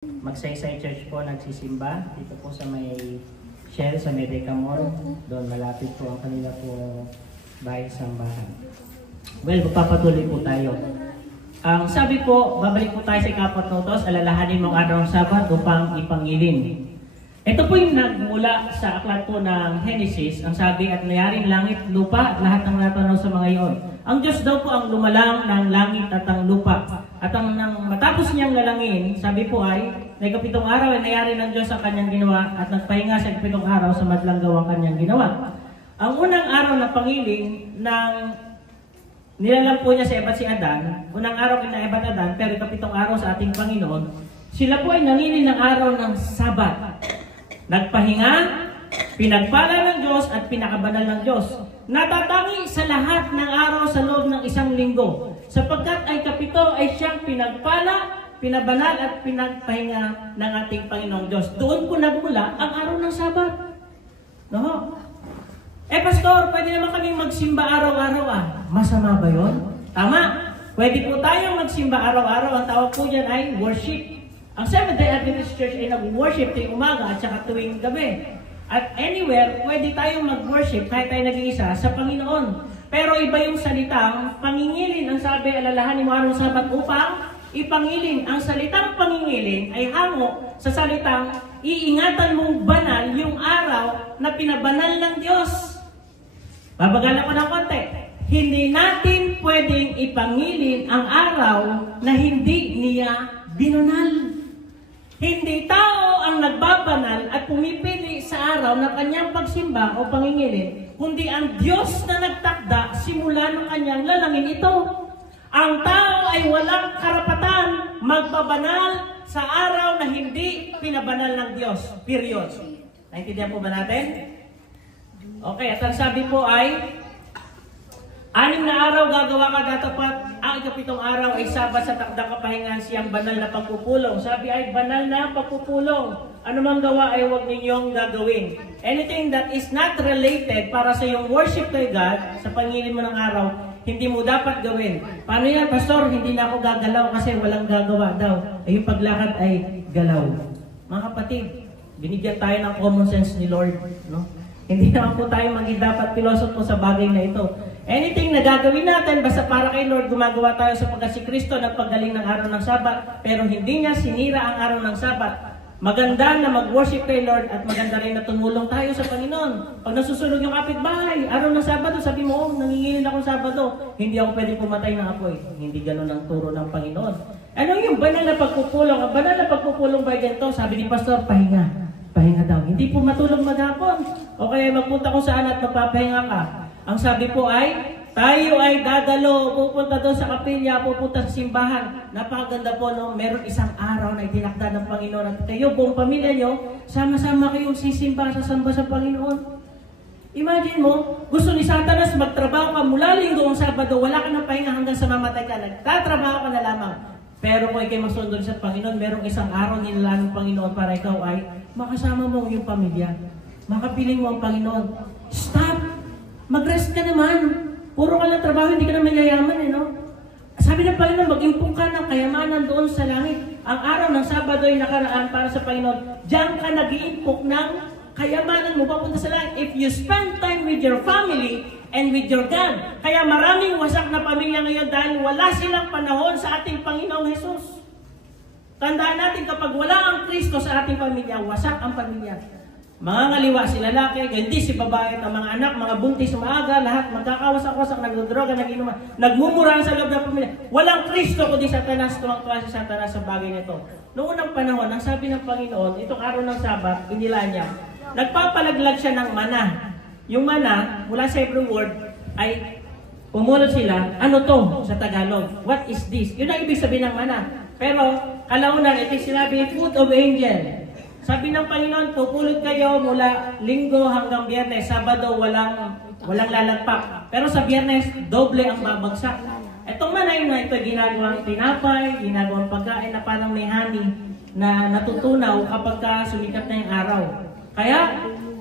Magsaysay Church po nagsisimba dito po sa may Shell sa Medica Mall. Doon malapit po ang kanila po bahay sambahan. Well, magpapatuloy po tayo. Sabi po, babalik po tayo sa ika-4 na utos, alalahanin mong araw ng Sabat upang ipangilin. Ito po yung nagmula sa aklat po ng Genesis. Ang sabi, at nayaring langit, lupa, at lahat ng natanaw sa mga iyon. Ang Diyos daw po ang lumalang ng langit at ang lupa. At ang matapos niyang lalangin, sabi po ay, na ikapitong araw ay nayari ng Diyos ang kanyang ginawa at nagpahinga sa ikapitong araw sa madlang gawang kanyang ginawa. Ang unang araw na pangiling ng nilalang po niya si Eva at si Adan, unang araw kina Eva at Adan, pero ikapitong araw sa ating Panginoon, sila po ay nangilin ng araw ng Sabat. Nagpahinga, pinagpala ng Diyos at pinakabanal ng Diyos. Natatangi sa lahat ng araw sa loob ng isang linggo. Sapagkat ay kapito ay siyang pinagpala, pinabanal at pinagpahinga ng ating Panginoong Diyos. Doon po nagmula ang araw ng Sabat. No? Pastor, pwede naman kaming magsimba araw-araw Masama ba yun? Tama. Pwede po tayong magsimba araw-araw. Ang tawag po dyan ay worship. Ang Seventh-day Adventist Church ay nag-worship tuwing umaga at saka tuwing gabi. At anywhere, pwede tayong mag-worship kahit tayo nag-iisa sa Panginoon. Pero iba yung salitang pangingilin. Ang sabi, alalahanin mo araw ng Sabat upang ipangilin. Ang salitang pangingilin ay hango sa salitang iingatan mong banal yung araw na pinabanal ng Diyos. Babagalan ko ng konti. Hindi natin pwedeng ipangilin ang araw na hindi niya binanal. Hindi tao ang nagbabanal at pumipili sa araw na kanyang pagsimba o pangingilin, kundi ang Diyos na nagtakda simula ng kanyang lalangin ito. Ang tao ay walang karapatan magbabanal sa araw na hindi pinabanal ng Diyos. Period. Naintindihan po ba natin? Okay, at ang sabi po ay, 6 na araw gagawa ka datapat, ang ikapitong araw ay Sabat sa takdang kapahingahan siyang banal na pagpupulong. Sabi ay banal na pagpupulong. Ano mang gawa ay huwag ninyong gagawin. Anything that is not related para sa iyong worship kay God, sa pangilin mo ng araw, hindi mo dapat gawin. Paano yan, Pastor? Hindi na ako gagalaw kasi walang gagawa daw. Ay yung paglakad ay galaw. Mga kapatid, binigyan tayo ng common sense ni Lord. No? Hindi naman po tayo maging dapat pilosopo sa bagay na ito. Anything na gagawin natin, basta para kay Lord, gumagawa tayo sapagkat si Kristo nagpagaling ng araw ng Sabat, pero hindi niya sinira ang araw ng Sabat. Maganda na mag-worship kay Lord at maganda rin na tumulong tayo sa Panginoon. Pag nasusunog yung kapitbahay, araw ng Sabado, sabi mo, nangingilin akong Sabado, hindi ako pwede pumatay ng apoy. Hindi ganun ang turo ng Panginoon. Ano yung banal na pagpupulong? Ang banal na pagpupulong ba ganito? Sabi ni Pastor, pahinga. Pahinga daw. Hindi po matulog maghapon. O kaya magpunta kung saan at magpapahinga ka. Ang sabi po ay, tayo ay dadalo, pupunta doon sa kapilya, pupunta sa simbahan. Napakaganda po, no? Meron isang araw na itinakda ng Panginoon at kayo, buong pamilya nyo, sama-sama kayong sisimba sa samba sa Panginoon. Imagine mo, gusto ni Satanas magtrabaho ka mula Linggo ang Sabado, wala ka ng pahinga hanggang sa mamatay ka, nagtatrabaho ka na lamang. Pero kung ikay masundod sa Panginoon, merong isang araw nilalang ng Panginoon para ikaw ay makasama mo yung pamilya. Makapiling mo ang Panginoon. Stop! Mag-rest ka naman. Puro ka lang trabaho, hindi ka naman yayaman, no? Sabi ng Panginoon, mag-impong ka ng kayamanan doon sa langit. Ang araw ng Sabado ay nakaraan para sa Panginoon. Diyan ka nag-iimpok ng kayamanan mo papunta sa langit. If you spend time with your family and with your God. Kaya maraming wasak na pamilya ngayon dahil wala silang panahon sa ating Panginoong Jesus. Tandaan natin, kapag wala ang Kristo sa ating pamilya, wasak ang pamilya. Mga ngaliwa si lalaki, ganti si babae, at ang mga anak, mga buntis, maaga, lahat magkakawasak-wasak, nagdodroga, naginuman, nagmumurahan sa loob ng pamilya. Walang Kristo kundi Satanas, tuwang-tuwa si Satanas sa bagay nito. Noong unang panahon, ang sabi ng Panginoon, itong araw ng Sabat, inila niya, nagpapalaglag siya ng mana. Yung mana, mula sa Hebrew word, ay pumulot sila, ano to sa Tagalog? What is this? Yun ang ibig sabihin ng mana. Pero, kalaunan, ito sinabi, food of angel. Sabi ng Panginoon, pupulot kayo mula Linggo hanggang Biyernes. Sabado, walang lalagpak. Pero sa Biyernes, doble ang babagsak. Itong manay na ito, ginagawang tinapay, ginagawang pagkain na parang may honey na natutunaw kapag sumikat na yung araw. Kaya,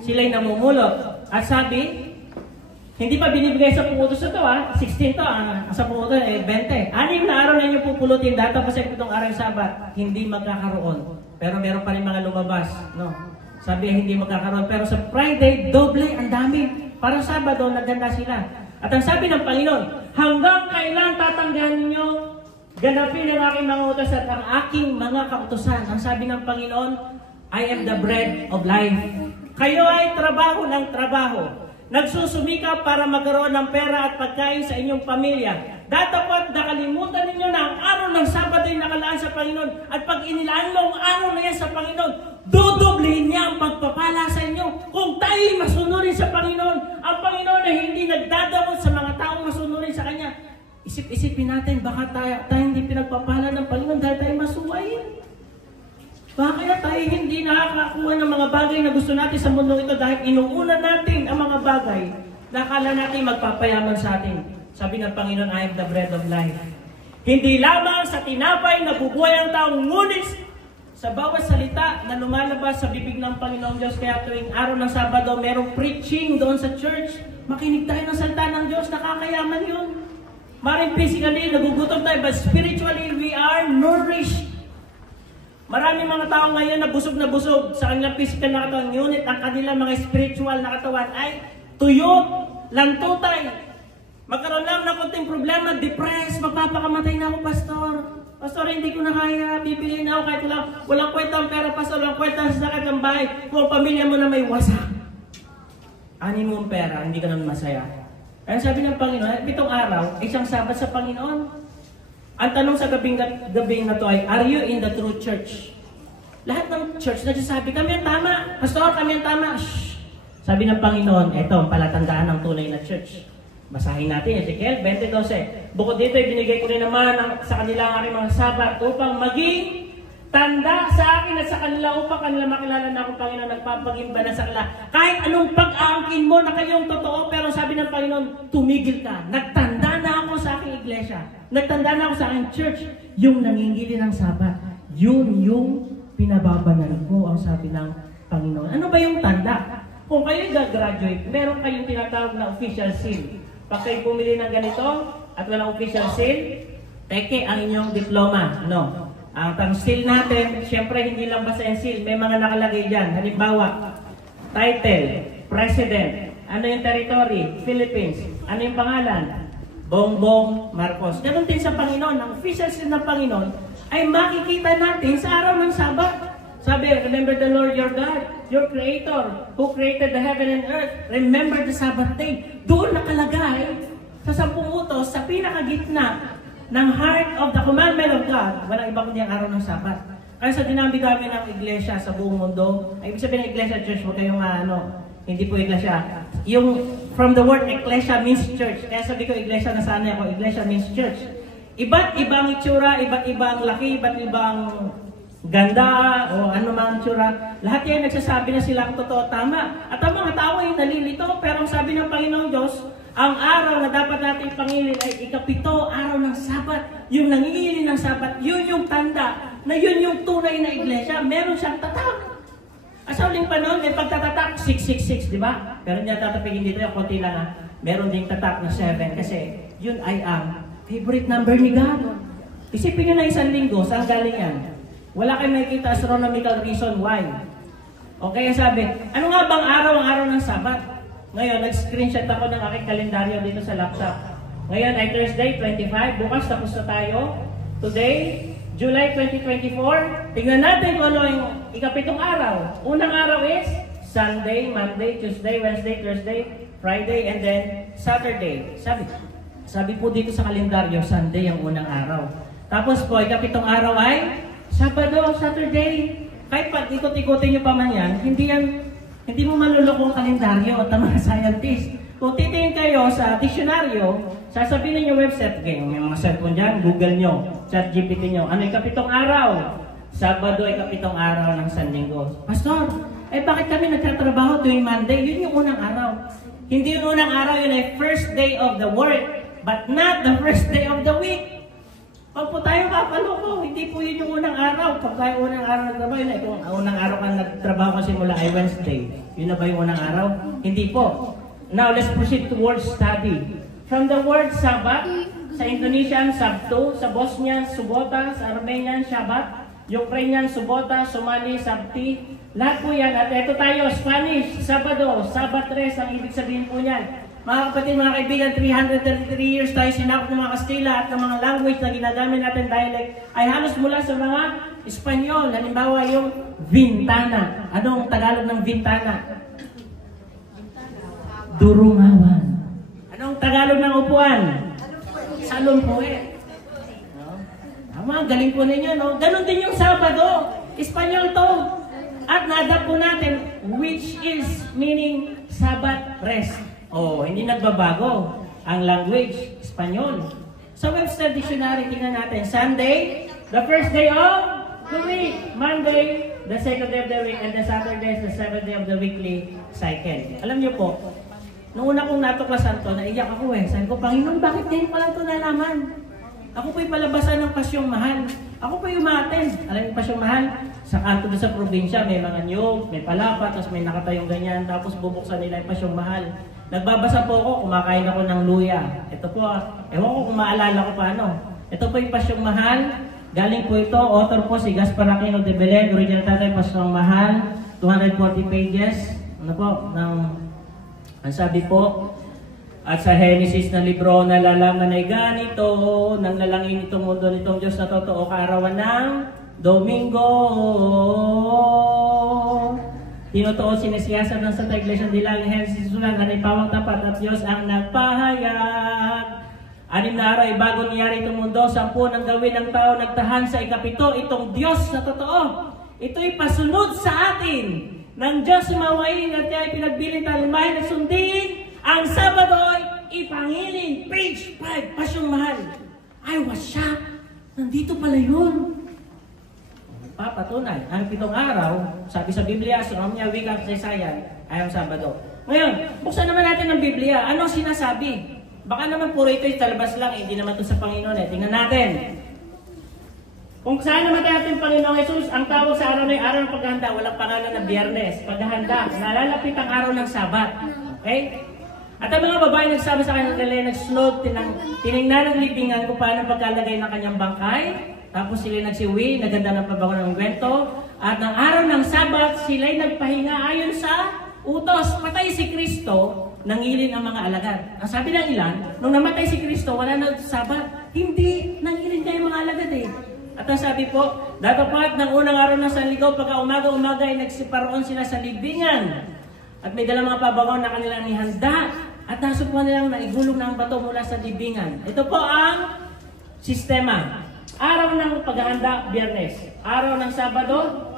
sila'y namumulot. At sabi, hindi pa binibigay sa pumutos ito 16 to, sa pumutos 20. 6 na araw na inyo pupulutin, data pa sa itong araw Sabat, hindi magkakaroon Pero meron pa rin mga lumabas, no? Sabi hindi magkakaroon. Pero sa Friday, doble, ang dami. Parang Sabado, naganda sila. At ang sabi ng Panginoon, hanggang kailan tatanggahan ninyo ganapin ang aking mga utos at ang aking mga kautusan. Ang sabi ng Panginoon, I am the bread of life. Kayo ay trabaho ng trabaho. Nagsusumikap para magkaroon ng pera at pagkain sa inyong pamilya. Datapot nakalimutan ninyo na ang araw ng Sabado ay nakalaan sa Panginoon. At pag inilaan mo ang araw na yan sa Panginoon, dudublihin niya ang pagpapala sa inyo. Kung tayo'y masunurin sa Panginoon, ang Panginoon ay hindi nagdadamot sa mga taong masunurin sa Kanya. Isip-isipin natin, baka tayo hindi pinagpapala ng Panginoon dahil tayo masuwayin. Baka kaya tayo hindi nakakakuha ng mga bagay na gusto natin sa mundo ito dahil inuuna natin ang mga bagay na akala natin magpapayaman sa atin. Sabi ng Panginoon, I am the bread of life. Hindi lamang sa tinapay na bubuhay ang taong, ngunit sa bawat salita na lumalabas sa bibig ng Panginoong Diyos. Kaya tuwing araw ng Sabado, merong preaching doon sa church. Makinig tayo ng salita ng Diyos, nakakayaman yun. Maring physically, nagugutom tayo, but spiritually, we are nourished. Maraming mga tao ngayon na busog sa kanilang physical na katawan, ngunit ang kanilang mga spiritual na katawan ay tuyo, lantutay. Magkaroon lang ng konting problema, depressed, magpapakamatay na ako, Pastor. Pastor, hindi ko na kaya, bibili na ako kahit walang kwenta ang pera, Pastor, walang kwenta sa sakit ng bahay. Kung pamilya mo na may wasak, ani mo ang pera, hindi ka naman masaya. Kaya sabi ng Panginoon, itong araw, isang Sabat sa Panginoon. Ang tanong sa gabing na to ay, are you in the true church? Lahat ng church nagsasabi, kami ang tama. Pastor, kami ang tama. Shh. Sabi ng Panginoon, ito ang palatandaan ng tunay na church. Basahin natin, Ezekiel 20:12. Bukod dito, ibinigay ko rin naman sa kanila ang aking mga Sabat upang maging tanda sa akin at sa kanila upang kanila makilala na akong Panginoon nagpapagimba na sa kanila. Kahit anong pag-aangkin mo na kayong totoo, pero sabi ng Panginoon, tumigil ka. Nagtanda na ako sa aking iglesia. Nagtanda na ako sa aking church. Yung nangingili ng Sabat, yun yung pinababanal ko, ang sabi ng Panginoon. Ano ba yung tanda? Kung kayo gagraduate, meron kayong tinatawag na official seal. Pag kayo pumili ng ganito at walang official seal, teke ang inyong diploma. No. Ang seal natin, syempre hindi lang basta yung seal, may mga nakalagay dyan. Halimbawa, title, president, ano yung territory, Philippines, ano yung pangalan, Bongbong Marcos. Ganon din sa Panginoon, ang official seal ng Panginoon ay makikita natin sa araw ng Sabat. Sabi, remember the Lord your God, your Creator, who created the heaven and earth. Remember the Sabbath day. Doon nakalagay sa 10 utos, sa pinakagitna ng heart of the commandment of God, walang iba kundi ang araw ng Sabat. Kaya sa dinami-dami ng iglesia sa buong mundo, ay ibig sabihin ng iglesia church, huwag kayong hindi po iglesia. Yung from the word ecclesia means church. Kaya sabi ko iglesia, nasanay ako, iglesia means church. Iba't ibang itsura, iba't ibang laki, iba't ibang ganda, o ano mang itsura. Lahat yan nagsasabi na sila ang totoo, tama. At ang mga tao ay nalilito, pero ang sabi ng Panginoong Diyos, ang araw na dapat natin pangilin ay ikapito, araw ng Sabat. Yung nangingilin ng Sabat, yun yung tanda na yun yung tunay na iglesia. Meron siyang tatak. Sa uling panahon, may pagtatatak 666, di ba? Pero hindi natatapigin dito yung konti lang. Meron ding tatak na 7 kasi yun ay ang favorite number ni God. Isipin nyo na isang linggo, saan galing yan? Wala kayong makikita astronomical reason why. Okay, sabi, ano nga bang araw ang araw ng Sabat? Ngayon, nag-screenshot ako ng aking kalendaryo dito sa laptop. Ngayon ay Thursday, 25. Bukas tapos na tayo. Today, July 2024. Tingnan natin kung ano yung ikapitong araw. Unang araw is Sunday, Monday, Tuesday, Wednesday, Thursday, Friday, and then Saturday. Sabi po dito sa kalendaryo, Sunday ang unang araw. Tapos po, ikapitong araw ay Sabado, Saturday. Kahit pa ikot-ikotin nyo pa man yan, hindi mo maluloko ang kalendaryo at ang mga scientist. Kung titingin kayo sa diksyonaryo, sasabihin ninyo website, may mga cellphone dyan, Google nyo, ChatGPT nyo, ano yung kapitong araw? Sabado ay kapitong araw ng Sanlinggo. Pastor, bakit kami nagtatrabaho tuwing Monday? Yun yung unang araw. Hindi yung unang araw, yun ay first day of the work, but not the first day of the week. Pag po tayo kapaloko, hindi po yun yung unang araw. Pag tayo unang araw nagtrabaho, yun ay kung unang araw ka nagtrabaho kasi mula ay Wednesday. Yun na ba yung unang araw? Hindi po. Now, let's proceed towards study. From the word Sabat, sa Indonesian, Sabto, sa Bosnian, Subota, sa Armenian, Shabbat, Ukrainian, Subota, Somali, Sabti. Lahat po yan. At ito tayo, Spanish, Sabado, Sabat rest, ang ibig sabihin po niyan. Mga kapatid, mga kaibigan, 333 years tayo sinakop ng mga Kastila at ng mga language na ginagamit natin dialect ay halos mula sa mga Espanyol. Halimbawa yung Vintana. Anong Tagalog ng Vintana? Durungawan. Anong Tagalog ng upuan? Salon po eh. Tama, galing po ninyo, no? Ganon din yung Sabado. Espanyol to. At na-adapt po natin, which is meaning Sabat rest. Oh, hindi nagbabago ang language, Espanyol. Sa Webster Dictionary, tingnan natin. Sunday, the first day of the week. Monday, the second day of the week. And the Saturday is the seventh day of the weekly cycle. Alam niyo po, noong una kong natuklasan to, naiyak ako eh. Sabi ko, Panginoon, bakit ngayon pa lang ito nalaman? Ako po'y palabasan ng Pasyong Mahal. Ako po'y umaten. Alam niyo Pasyong Mahal? Sa kanto sa probinsya, may mga niyog, may palapa, tapos may nakatayong ganyan, tapos bubuksan nila yung Pasyong Mahal. Nagbabasa po ako, kumakain ako ng luya. Ito po, ewan ko kung maalala ko paano. Ito po yung Pasyong Mahal. Galing po ito, author po si Gaspar Aquino de Belen, original tatay Pasyong Mahal, 240 pages. Ano po, ang sabi po, at sa Genesis na libro, nalalaman ay ganito, nang lalangin itong mundo nitong Diyos na totoo, kaarawan ng Domingo. Tinotoo sinisiyasan ng Santa Iglesia ng Dilagang Genesis Sulan, na ipawang tapat at Diyos ang nagpahayag. 6 na araw ay bago niyari itong mundo, 10 ang gawin ng tao, nagtahan sa ikapito, itong Diyos na totoo. Ito'y pasunod sa atin ng Diyos sumawain at kaya pinagbilin talimahin at sundin. Ang Sabado ay ipangilin. Page 5, Pasyong Mahal. I was shocked. Nandito pala yun. Papatunay. Ang 7 araw, sabi sa Biblia, Astronomia, Wika, Kasaysayan, ay ang Sabado. Ngayon, buksan naman natin ang Biblia. Anong sinasabi? Baka naman puro ito'y talabas lang, hindi naman ito sa Panginoon eh. Tingnan natin. Kung saan naman natin Panginoong Jesus, ang tawag sa araw na yung araw ng paghahanda, walang pangalan na Biyernes. Paghahanda, nalalapit ang araw ng Sabat. Okay? At ang mga babae nagsabi sa kanyang nag-slow, tinignan ng libingan kung paano pagkalagay ng kanyang bangkay. Tapos sila nagsiuwi, naganda ng pabango ng kwento. At ng araw ng Sabat, sila'y nagpahinga ayon sa utos. Patay si Kristo, nangilin ang mga alagad. Ang sabi ng ilan, nung namatay si Kristo, wala na Sabat. Hindi, nangilin kayo mga alagad eh. At ang sabi po, datapat ng unang araw ng Sanligaw, pagka umaga ay nagsiparoon sila sa libingan. At may dalang mga pabango na kanilang nihanda. At nasupuan nilang naigulong na ang bato mula sa libingan. Ito po ang sistema. Araw ng paghahanda, Biyernes. Araw ng Sabado.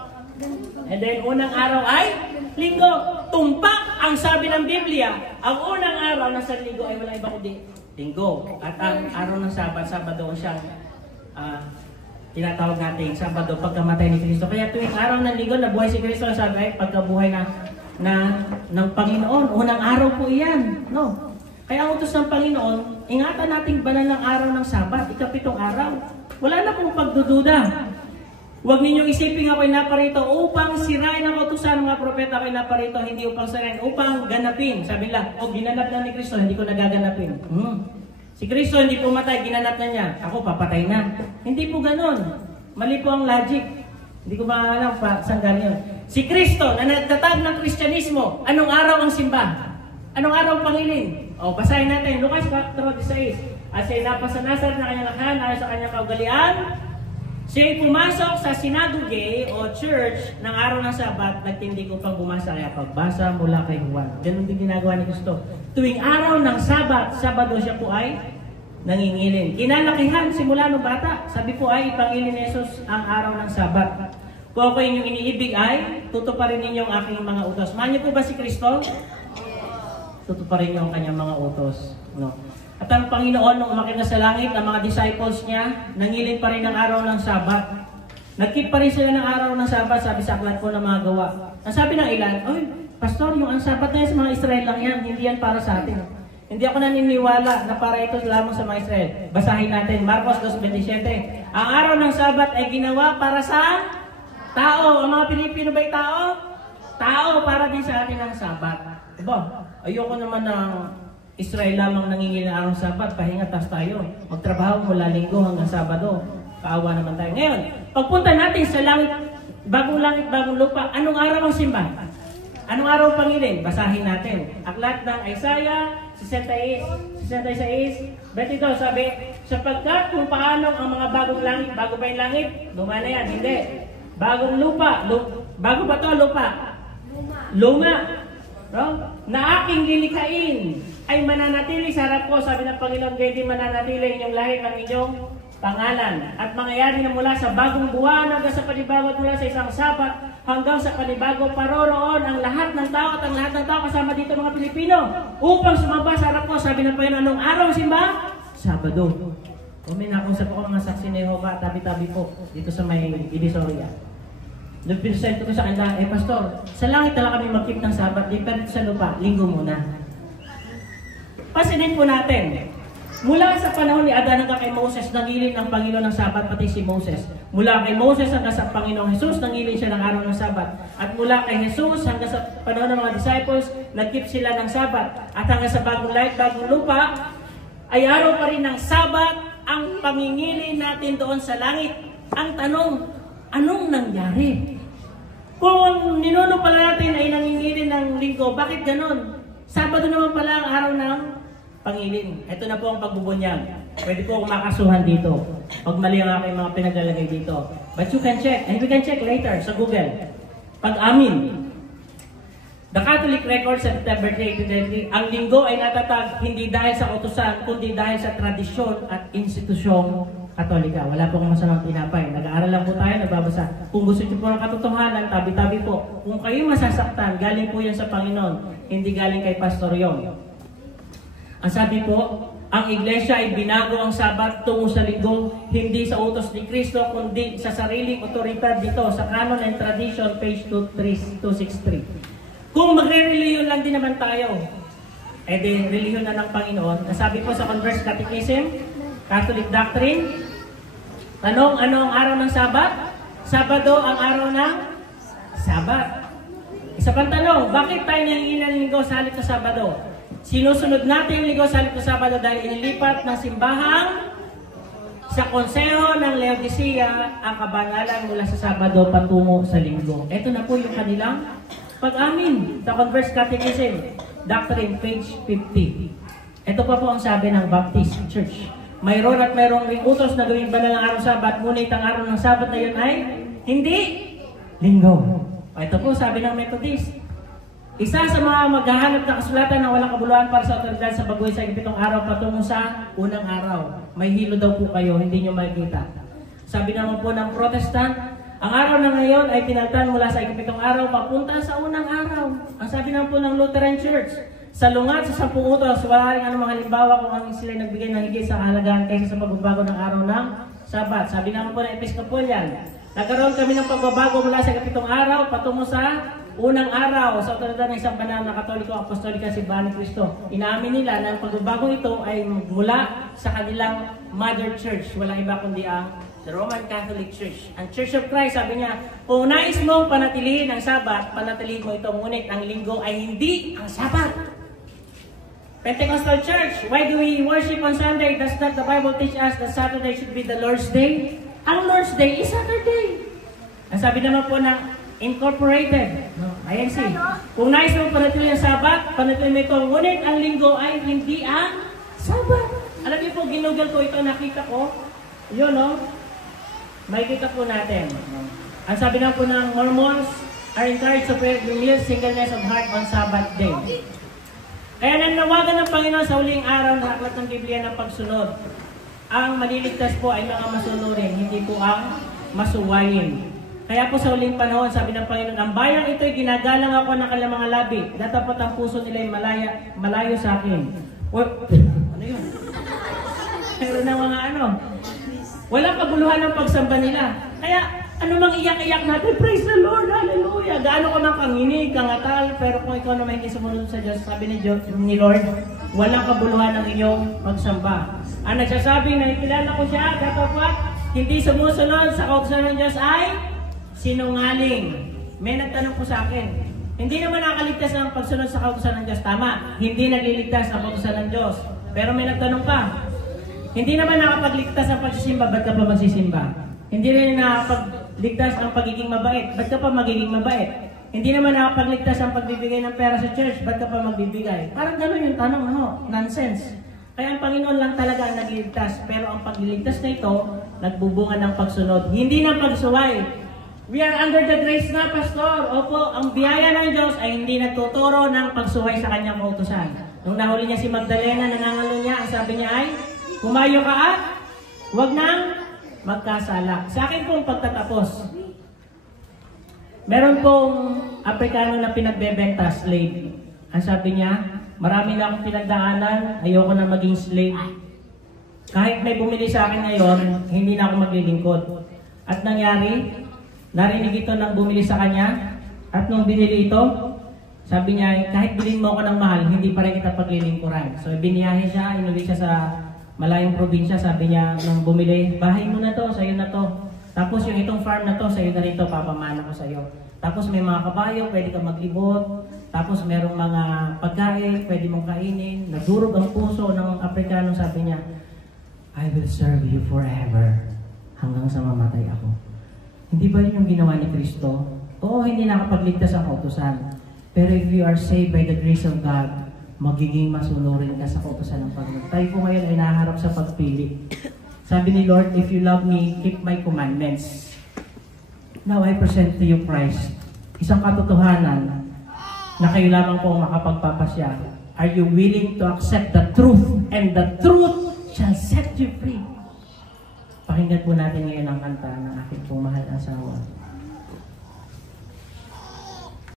And then unang araw ay Linggo. Tumpak ang sabi ng Biblia. Ang unang araw ng Sanligaw ay wala iba kundi Linggo. At ang araw ng Sabado siyang tinatawag natin Sabado pagkamatay ni Kristo. Kaya tuwing araw ng Linggo nabuhay si Kristo, sabi ay pagkabuhay ng Panginoon. Unang araw po iyan. No? Kaya ang utos ng Panginoon, ingatan nating banal ng araw ng Sabat, ikapitong araw. Wala na pong pagdududa. Huwag ninyong isipin ako'y naparito upang sirain ang utusan ng mga propeta, ako'y naparito, hindi upang sirain, upang ganapin. Sabi nila, ginanap na ni Kristo, hindi ko nagaganapin. Si Kristo hindi pumatay, ginanap na niya. Ako, papatay na. Hindi po ganon. Mali po ang logic. Hindi ko maalam pa saan galing yun. Si Kristo na nagtatag ng Kristyanismo, anong araw ang simba? Anong araw ang pangilin? O, basahin natin. Lucas 4:16. At siya'y napasa Nazaret na kanyang lakahan ayon sa kanyang kaugalian. Siya'y pumasok sa sinagoge o church ng araw ng Sabat, nagtindig upang bumasa. Kaya pagbasa mula kay Juan. Ganun din ginagawa ni Kristo. Tuwing araw ng Sabat, Sabado siya po ay nangingilin. Kinalakihan simula nung bata. Sabi po ay ipangilin ni Jesus ang araw ng Sabat. Kung ako inyong iniibig ay tutuparin ninyo ang aking mga utos. Mahal niyo po ba si Kristo? Tutuparin niyo ang kanyang mga utos. No? At ang Panginoon, nung umakyat na sa langit, ang mga disciples niya, nangilin pa rin ang araw ng Sabat. Nagkeep pa rin sila ng araw ng Sabat, sabi sa aklat po ng mga gawa. Ang sabi ng ilan, oy, Pastor, yung ang Sabat na yan sa mga Israel lang yan, hindi yan para sa atin. Hindi ako naniniwala na para ito lamang sa mga Israel. Basahin natin, Marcos 2:27. Ang araw ng Sabat ay ginawa para sa tao. Ang mga Pilipino ba'y tao? Tao para din sa atin ang Sabat. Diba? Ayoko naman ng Israel lamang nangingil ng araw ng Sabat. Pahinga tas tayo. Magtrabaho mula Linggo hanggang Sabado. Kaawa naman tayo. Ngayon, Pagpunta natin sa langit, bagong lupa, anong araw ang simba? Anong araw ang Pangilin? Basahin natin. Aklat ng Isaiah 66, 22, sabi, sapagkat kung paano ang mga bagong langit, bago ba yung langit? Luma na yan, hindi. Bagong lupa, bago ba ito lupa? Luma. No? Na aking lilikhain ay mananatili sa harap ko, sabi ng Panginoon, kaya di mananatili inyong lahit ng inyong pangalan. At mangyayari na mula sa bagong buwan hanggang sa panibago at mula sa isang sabat hanggang sa panibago paroroon ang lahat ng tao at ang lahat ng tao kasama dito mga Pilipino upang sumamba sa harap ko, sabi ng Panginoon, anong araw simba? Sabado. O may nakausap ako mga saksi na Jehovah, tabi-tabi po dito sa may Divisoria. Nag-present ko sa kanila, pastor, sa langit talaga kami mag-keep ng sabat, di pero sa lupa, linggo muna. Pansinin po natin, mula sa panahon ni Adan hanggang kay Moses, nangilin ng Panginoon ng sabat, pati si Moses. Mula kay Moses hanggang sa Panginoong Jesus, nangilin siya ng araw ng sabat. At mula kay Jesus hanggang sa panahon ng mga disciples, nag-keep sila ng sabat. At hanggang sa bagong langit, bagong lupa, ay araw pa rin ng sabat ang pangingilin natin doon sa langit. Ang tanong, anong nangyari? Kung ninuno pala natin ay nangingilin ng linggo, bakit ganon? Sabado naman pala ang araw ng pangilin. Ito na po ang pagbubunyag. Pwede po akong makasuhan dito. Pag mali ang aking mga pinaglalagay dito. But you can check, and we can check later sa Google. Pag-amin. The Catholic record sa September 3, 2023, ang linggo ay natatag hindi dahil sa utusan, kundi dahil sa tradisyon at institusyong Katolika. Wala po akong masamang tinapay. Nag-aaral lang po tayo, nagbabasa. Kung gusto niyo po ng katotohanan, tabi-tabi po. Kung kayo masasaktan, galing po yan sa Panginoon, hindi galing kay Pastor Yong. Ang sabi po, ang iglesia ay binago ang sabat tungo sa linggo, hindi sa utos ni Kristo, kundi sa sariling otoridad dito, sa Canon and Tradition, page 263. Kung magre-reliyon lang din naman tayo, di reliyon na ng Panginoon. Nasabi po sa Converse Catechism, Catholic Doctrine, tanong, ano ang araw ng Sabat? Sabado ang araw ng Sabat. Isa pang tanong, bakit tayo nangingi ng linggo sa halip na Sabado? Sinusunod natin yung linggo sa halip na Sabado dahil inilipat ng simbahang sa konseho ng Laodicea ang kabanalan mula sa Sabado patungo sa linggo. Ito na po yung kanilang pag-amin sa Converse Catechism, Doctrine, page 50. Ito pa po ang sabi ng Baptist Church. Mayroon at mayroong ring utos na gawing banal ang araw Sabat, ngunit ang araw ng Sabat na yun ay hindi linggo. Ito po sabi ng Methodist. Isa sa mga maghahanap ng kasulatan na walang kabuluhan para sa otoridad sa baguhin sa 7 araw patungo sa unang araw. May hilo daw po kayo, hindi nyo makikita. Sabi naman po ng Protestant, ang araw na ngayon ay pinaltan mula sa 7 araw papunta sa unang araw. Ang sabi naman po ng Lutheran Church, sa lungat sa 10 utos, wala rin anumang halimbawa kung ang sila nagbigay ng higit sa kahalagaan kaysa sa pagbabago ng araw ng Sabat. Sabi naman po ng Episcopalian, nagkaroon kami ng pagbabago mula sa 7 araw patungo sa unang araw sa otoridad ng isang banal na Katoliko Apostolika Simbahan ni Cristo. Inaamin nila na ang pagbabago ito ay mula sa kanilang Mother Church. Walang iba kundi ang the Roman Catholic Church. Ang Church of Christ, sabi niya, kung nais mong panatilihin ang Sabat, panatilihin mo ito, ngunit ang linggo ay hindi ang Sabat. Pentecostal Church, why do we worship on Sunday? Does not the Bible teach us that Saturday should be the Lord's Day? Ang Lord's Day is Saturday. Ang sabi naman po ng Incorporated, INC, kung nais mo panatilihin ang Sabat, panatilihin mo ito, ngunit ang linggo ay hindi ang Sabat. Alam niyo po, ginugol ko ito, nakita ko, yun no, makikita po natin. Ang sabi naman po ng Mormons are encouraged to pray the real singleness of heart on Sabbath day. Kaya nanawagan ng Panginoon sa huling araw na aklat ng Biblia ng pagsunod. Ang maliligtas po ay mga masunurin, hindi po ang masuwayin. Kaya po sa huling panahon, sabi ng Panginoon, ang bayang ito'y ginagalang ako ng kanilang mga labi. Datapot ang puso nila ay malayo sa akin. Ano yun? Pero na mga walang kabuluhan ng pagsamba nila. Kaya, ano mang iyak-iyak natin, praise the Lord, hallelujah. Gaano ko mang kanginig, kangatal, pero kung ikaw naman hindi sumunod sa Diyos, sabi ni Lord, walang kabuluhan ng iyong pagsamba. Ang nagsasabi na ikilala ko siya, datapot, hindi sumusunod sa kautusan ng Diyos ay sinungaling. May nagtanong po sa akin, hindi naman nakaligtas ang pagsunod sa kautusan ng Diyos. Tama, hindi nagliligtas ang kautusan ng Diyos. Pero may nagtanong pa, hindi naman nakapagligtas ang pagsisimba, ba't ka pa magsisimba? Hindi rin nakapagligtas ang pagiging mabait. Ba't ka pa magiging mabait? Hindi naman nakapagligtas ang pagbibigay ng pera sa church. Ba't ka pa magbibigay? Parang gano'n yung tanong, nonsense. Kaya ang Panginoon lang talaga ang nagliligtas. Pero ang pagliligtas na ito, nagbubunga ng pagsunod. Hindi ng pagsuway. We are under the grace na, Pastor. Opo, ang biyaya ng Diyos ay hindi nagtuturo ng pagsuway sa kanyang kautusan. Nung nahuli niya si Magdalena, nanangalo niya, ang sabi niya ay, kumayo ka at huwag nang magkasala. Sa akin pong pagtatapos, meron pong Aprikano na pinagbebenta, slave. Ang sabi niya, marami na akong pinagdaanan, ayoko na maging slave. Kahit may bumili sa akin ngayon, hindi na ako maglilingkod. At nangyari, narinig ito ng bumili sa kanya, at nung binili ito, sabi niya, kahit bilhin mo ako ng mahal, hindi pa rin kita paglilingkuran. So biniyahe siya, inuwi siya sa malayong probinsya, sabi niya, nung bumili, bahay mo na to, sa'yo na to. Tapos yung itong farm na to, sa'yo na rin to, papamana ko sa'yo. Tapos may mga kabayo, pwede kang maglibot. Tapos merong mga pagkain, pwede mong kainin. Nadurog ang puso ng Aprikano, sabi niya, I will serve you forever, hanggang sa mamatay ako. Hindi ba yun yung ginawa ni Kristo? Oo, hindi nakapagligtas ang kautusan. Pero if you are saved by the grace of God, magiging masunurin ka sa kautusan ng Panginoon. Tayo po ngayon ay naharap sa pagpili. Sabi ni Lord, if you love me, keep my commandments. Now I present to you Christ. Isang katotohanan na kayo lamang po makapagpapasya. Are you willing to accept the truth? And the truth shall set you free. Pakinggan po natin ngayon ang kanta ng aking pong mahal na asawa.